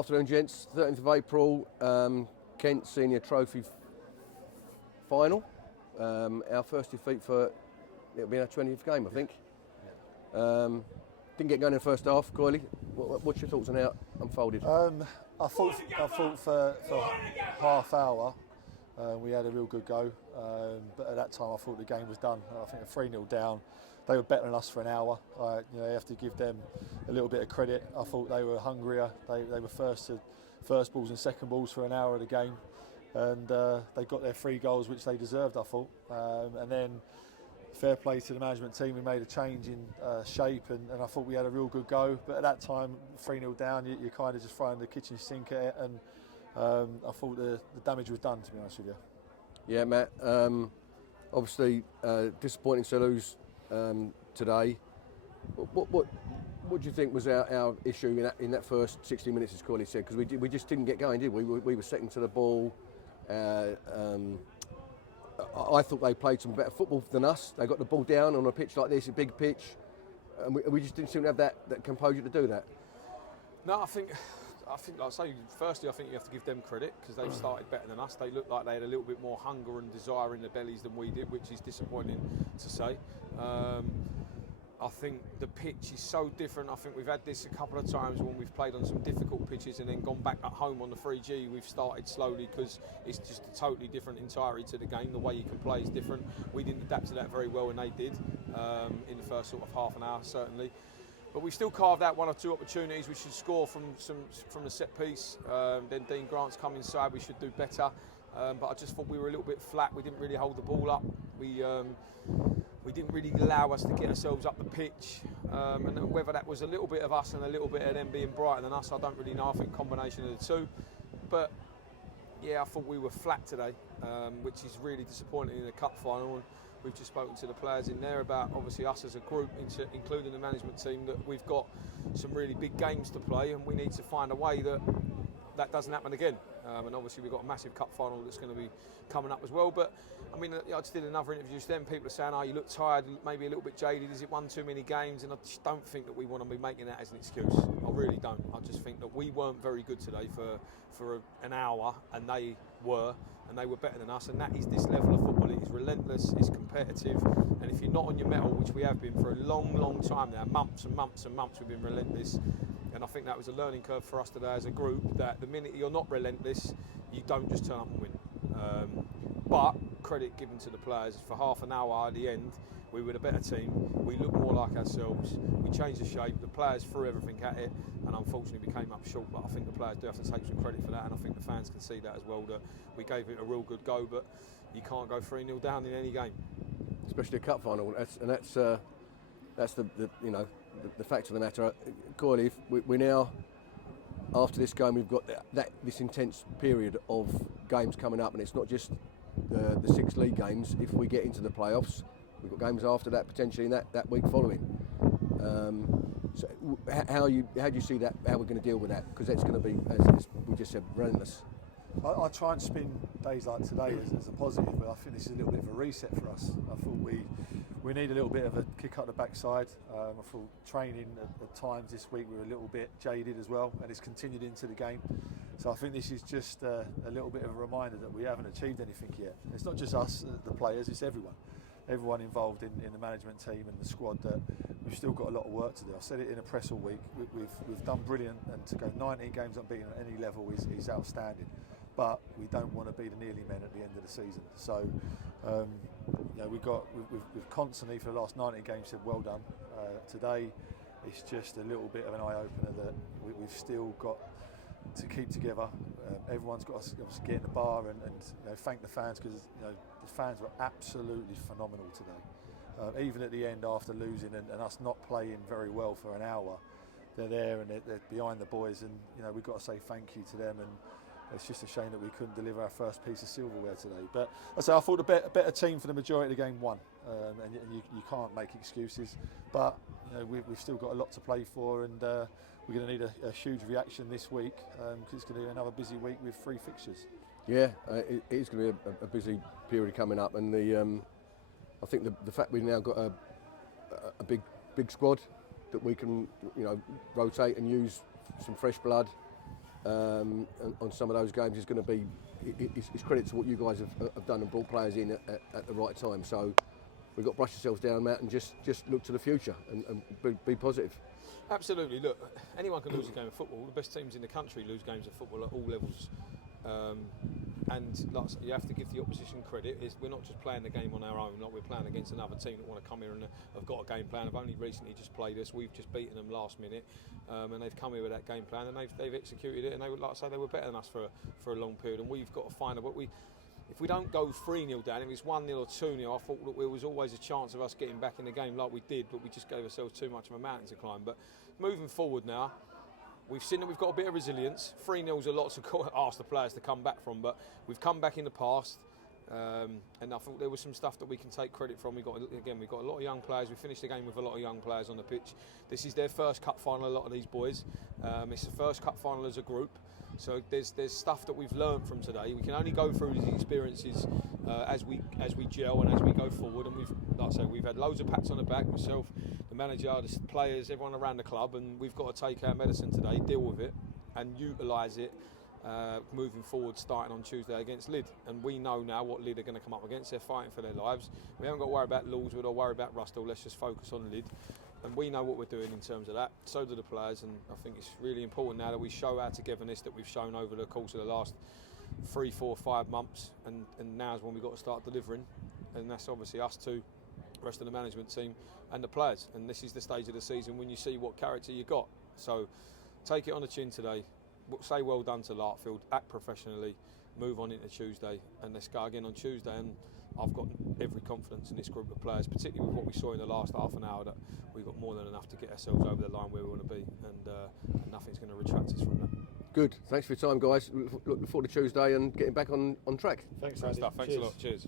Afternoon, gents. 13th of April, Kent Senior Trophy final. Our first defeat for it'll be our 20th game, I think. Didn't get going in the first half. Coyley, what's your thoughts on how it unfolded? I thought for half hour we had a real good go, but at that time I thought the game was done. I think 3-0 down. They were better than us for an hour. You have to give them a little bit of credit. I thought they were hungrier. They were first balls and second balls for an hour of the game, and they got their 3 goals, which they deserved, I thought. And then fair play to the management team. We made a change in shape, and I thought we had a real good go. But at that time, 3-0 down, you're kind of just throwing the kitchen sink at it, and I thought the damage was done, to be honest with you. Yeah, Matt. Obviously, disappointing to lose today. What do you think was our issue in that first 60 minutes, as Coyley said? Because we just didn't get going, did we? We were second to the ball. I thought they played some better football than us. They got the ball down on a pitch like this, a big pitch, and we just didn't seem to have that composure to do that. No, I think, like I say, firstly, I think you have to give them credit because they've started better than us. They looked like they had a little bit more hunger and desire in their bellies than we did, which is disappointing to say. I think the pitch is so different. I think we've had this a couple of times when we've played on some difficult pitches and then gone back at home on the 3G. We've started slowly because it's just a totally different entirety to the game. The way you can play is different. We didn't adapt to that very well, and they did in the first sort of half an hour, certainly. But we still carved out 1 or 2 opportunities. We should score from the set piece. Then Dean Grant's come inside. We should do better. But I just thought we were a little bit flat. We didn't really hold the ball up. We didn't really allow us to get ourselves up the pitch. And whether that was a little bit of us and a little bit of them being brighter than us, I don't really know. I think a combination of the two. But yeah, I thought we were flat today, which is really disappointing in the cup final. And we've just spoken to the players in there about, obviously, us as a group, including the management team, that we've got some really big games to play, and we need to find a way that doesn't happen again. And obviously we've got a massive cup final that's going to be coming up as well. But I mean, I just did another interview with them. People are saying, "Oh, you look tired, maybe a little bit jaded. Is it one too many games?" And I just don't think that we want to be making that as an excuse. I really don't. I just think that we weren't very good today for an hour, and they were better than us. And that is this level of football. It is relentless. It's competitive. And if you're not on your mettle, which we have been for a long, long time now, months and months and months, we've been relentless. And I think that was a learning curve for us today as a group, that the minute you're not relentless, you don't just turn up and win. But credit given to the players. For half an hour at the end, we were the better team. We looked more like ourselves. We changed the shape. The players threw everything at it, and unfortunately we came up short. But I think the players do have to take some credit for that, and I think the fans can see that as well, that we gave it a real good go. But you can't go 3-0 down in any game, especially a cup final. That's the fact of the matter. Coyley, if we now, after this game, we've got this intense period of games coming up, and it's not just the 6 league games. If we get into the playoffs, we've got games after that, potentially in that week following. So how do you see that? How we're going to deal with that? Because that's going to be, as we just said, relentless. I try and spin days like today as a positive, but I think this is a little bit of a reset for us. I thought we need a little bit of a kick up the backside. I thought training at times this week we were a little bit jaded as well, and it's continued into the game. So I think this is just a little bit of a reminder that we haven't achieved anything yet. It's not just us, the players, it's everyone involved in the management team and the squad, that we've still got a lot of work to do. I've said it in a press all week. We've done brilliant, and to go 19 games unbeaten at any level is outstanding. But we don't want to be the nearly men at the end of the season. So, we've constantly for the last 19 games said well done. Today, it's just a little bit of an eye opener that we've still got to keep together. Everyone's got to obviously get in the bar and thank the fans, because the fans were absolutely phenomenal today. Even at the end, after losing and us not playing very well for an hour, they're there and they're behind the boys, and we've got to say thank you to them. And it's just a shame that we couldn't deliver our first piece of silverware today. But I thought a better team for the majority of the game won, and you can't make excuses. But we've still got a lot to play for, and we're going to need a huge reaction this week, because it's going to be another busy week with 3 fixtures. Yeah, it is going to be a busy period coming up, and I think the fact we've now got a big squad that we can rotate and use some fresh blood. on some of those games is going to be it's credit to what you guys have done and brought players in at the right time. So we've got to brush ourselves down, Matt, and just look to the future and be positive. Absolutely. Look, anyone can lose a game of football. The best teams in the country lose games of football at all levels. And like, you have to give the opposition credit. We're not just playing the game on our own, like we're playing against another team that want to come here and have got a game plan. Have only recently just played us. We've just beaten them last minute, and they've come here with that game plan and they've executed it. And they would, like I say, they were better than us for a long period. And we've got to find out if we don't go 3-0 down, if it's 1-0 or 2-0, I thought that there was always a chance of us getting back in the game like we did, but we just gave ourselves too much of a mountain to climb. But moving forward now, we've seen that we've got a bit of resilience. 3-0's a lot to ask the players to come back from, but we've come back in the past, and I thought there was some stuff that we can take credit from. We've got a lot of young players. We finished the game with a lot of young players on the pitch. This is their first cup final, a lot of these boys. It's the first cup final as a group. So there's stuff that we've learned from today. We can only go through these experiences as we gel and as we go forward. And we've had loads of pats on the back, myself, the manager, the players, everyone around the club, and we've got to take our medicine today, deal with it, and utilise it moving forward, starting on Tuesday against Lyd. And we know now what Lyd are going to come up against. They're fighting for their lives. We haven't got to worry about Lulswood or worry about Rustle. Let's just focus on Lyd. And we know what we're doing in terms of that. So do the players, and I think it's really important now that we show our togetherness that we've shown over the course of the last 3, 4, 5 months, and now's when we've got to start delivering. And that's obviously us too, the rest of the management team and the players. And this is the stage of the season when you see what character you got. So take it on the chin today, say well done to Larkfield, act professionally, move on into Tuesday, and let's go again on Tuesday. And I've got every confidence in this group of players, particularly with what we saw in the last half an hour, that we've got more than enough to get ourselves over the line where we want to be, and nothing's going to retract us from that. Good. Thanks for your time, guys. Look forward to Tuesday and getting back on track. Thanks, Great Andy. stuff. Thanks Cheers. a lot. Cheers.